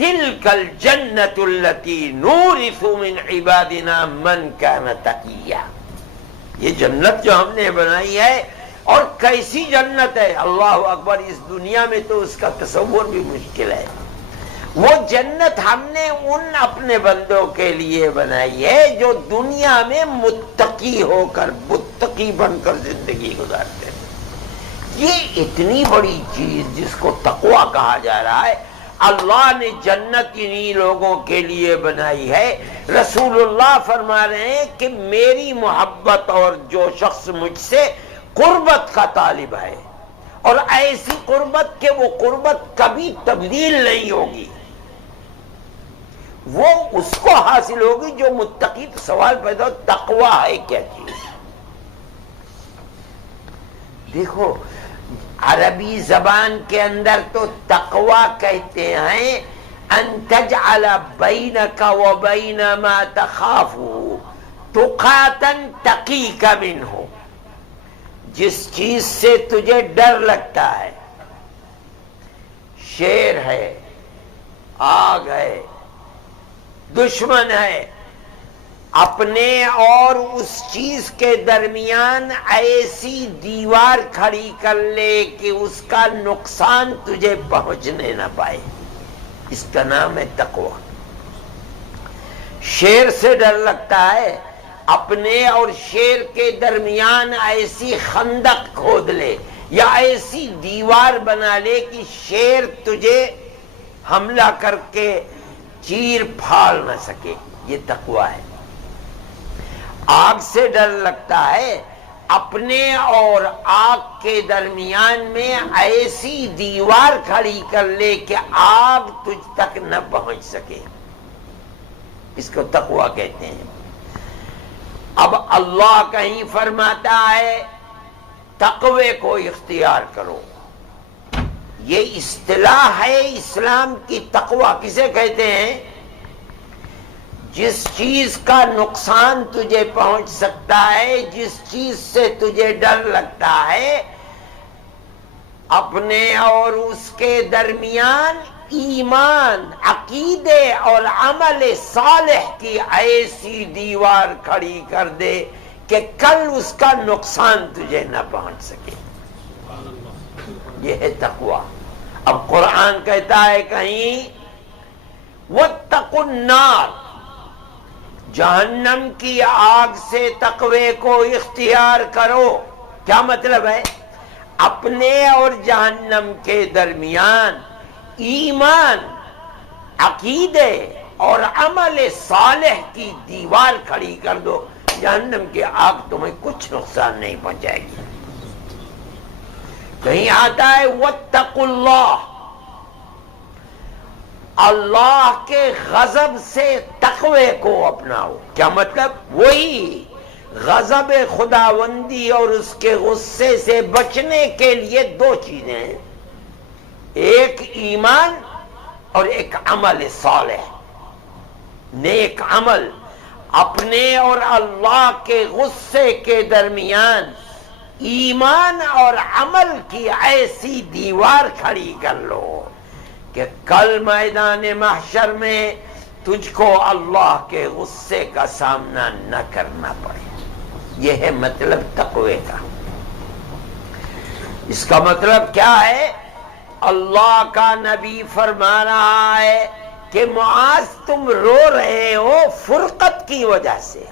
تلک الجنۃ التی نورث من عبادنا من کان تقیا. یہ جنت جو ہم نے بنائی ہے، اور کیسی جنت ہے، اللہ اکبر، اس دنیا میں تو اس کا تصور بھی مشکل ہے. وہ جنت ہم نے ان اپنے بندوں کے لیے بنائی ہے جو دنیا میں متقی ہو کر، متقی بن کر زندگی گزارتے ہیں. یہ اتنی بڑی چیز جس کو تقویٰ کہا جا رہا ہے، اللہ نے جنت انہی لوگوں کے لیے بنائی ہے. رسول اللہ فرما رہے ہیں کہ میری محبت اور جو شخص مجھ سے قربت کا طالب ہے، اور ایسی قربت کہ وہ قربت کبھی تبدیل نہیں ہوگی، وہ اس کو حاصل ہوگی جو متقی. سوال پیدا ہو تقویٰ ہے کیا چیز؟ دیکھو عربی زبان کے اندر تو تقویٰ کہتے ہیں ان تجعل بینک و بین ما تخاف تقاتا تقیک منہ. جس چیز سے تجھے ڈر لگتا ہے، شیر ہے، آگ ہے، دشمن ہے، اپنے اور اس چیز کے درمیان ایسی دیوار کھڑی کر لے کہ اس کا نقصان تجھے پہنچنے نہ پائے. اس کا نام ہے تقویٰ. شیر سے ڈر لگتا ہے، اپنے اور شیر کے درمیان ایسی خندق کھود لے یا ایسی دیوار بنا لے کہ شیر تجھے حملہ کر کے چیر پھاڑ نہ سکے. یہ تقویٰ ہے. آگ سے ڈر لگتا ہے، اپنے اور آگ کے درمیان میں ایسی دیوار کھڑی کر لے کہ آگ تجھ تک نہ پہنچ سکے. اس کو تقویٰ کہتے ہیں. اب اللہ کہیں فرماتا ہے تقوی کو اختیار کرو. یہ اصطلاح ہے اسلام کی. تقویٰ کسے کہتے ہیں؟ جس چیز کا نقصان تجھے پہنچ سکتا ہے، جس چیز سے تجھے ڈر لگتا ہے، اپنے اور اس کے درمیان ایمان، عقیدے اور عمل صالح کی ایسی دیوار کھڑی کر دے کہ کل اس کا نقصان تجھے نہ پہنچ سکے. یہ ہے تقویٰ. اب قرآن کہتا ہے کہیں واتقوا النار، جہنم کی آگ سے تقوی کو اختیار کرو. کیا مطلب ہے؟ اپنے اور جہنم کے درمیان ایمان، عقیدے اور عمل صالح کی دیوار کھڑی کر دو. جہنم کی آگ تمہیں کچھ نقصان نہیں پہنچائے گی. کہیں آتا ہے واتقوا اللہ، اللہ کے غضب سے تقوی کو اپناؤ. کیا مطلب؟ وہی غضب خداوندی اور اس کے غصے سے بچنے کے لیے دو چیزیں ہیں، ایک ایمان اور ایک عمل صالح، نیک عمل. اپنے اور اللہ کے غصے کے درمیان ایمان اور عمل کی ایسی دیوار کھڑی کر لو کہ کل میدان محشر میں تجھ کو اللہ کے غصے کا سامنا نہ کرنا پڑے. یہ ہے مطلب تقوی کا. اس کا مطلب کیا ہے؟ اللہ کا نبی فرما رہا ہے کہ معاذ تم رو رہے ہو فرقت کی وجہ سے.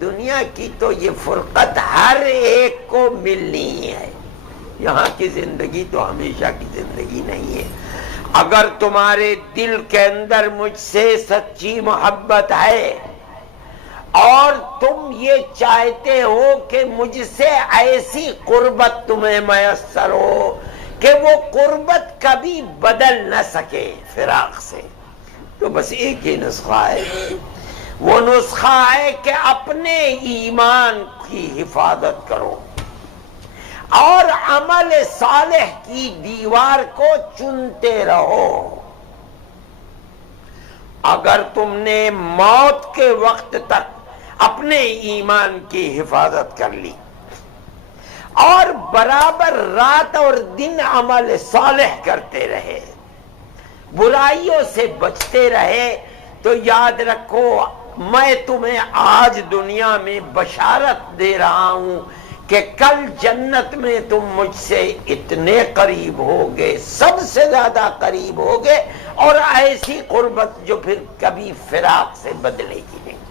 دنیا کی تو یہ فرقت ہر ایک کو ملنی ہے. یہاں کی زندگی تو ہمیشہ کی زندگی نہیں ہے. اگر تمہارے دل کے اندر مجھ سے سچی محبت ہے اور تم یہ چاہتے ہو کہ مجھ سے ایسی قربت تمہیں میسر ہو کہ وہ قربت کبھی بدل نہ سکے فراق سے، تو بس ایک ہی نسخہ ہے. وہ نسخہ ہے کہ اپنے ایمان کی حفاظت کرو اور عمل صالح کی دیوار کو چنتے رہو. اگر تم نے موت کے وقت تک اپنے ایمان کی حفاظت کر لی اور برابر رات اور دن عمل صالح کرتے رہے، برائیوں سے بچتے رہے تو یاد رکھو میں تمہیں آج دنیا میں بشارت دے رہا ہوں کہ کل جنت میں تم مجھ سے اتنے قریب ہوگے، سب سے زیادہ قریب ہوگے، اور ایسی قربت جو پھر کبھی فراق سے بدلے گی نہیں۔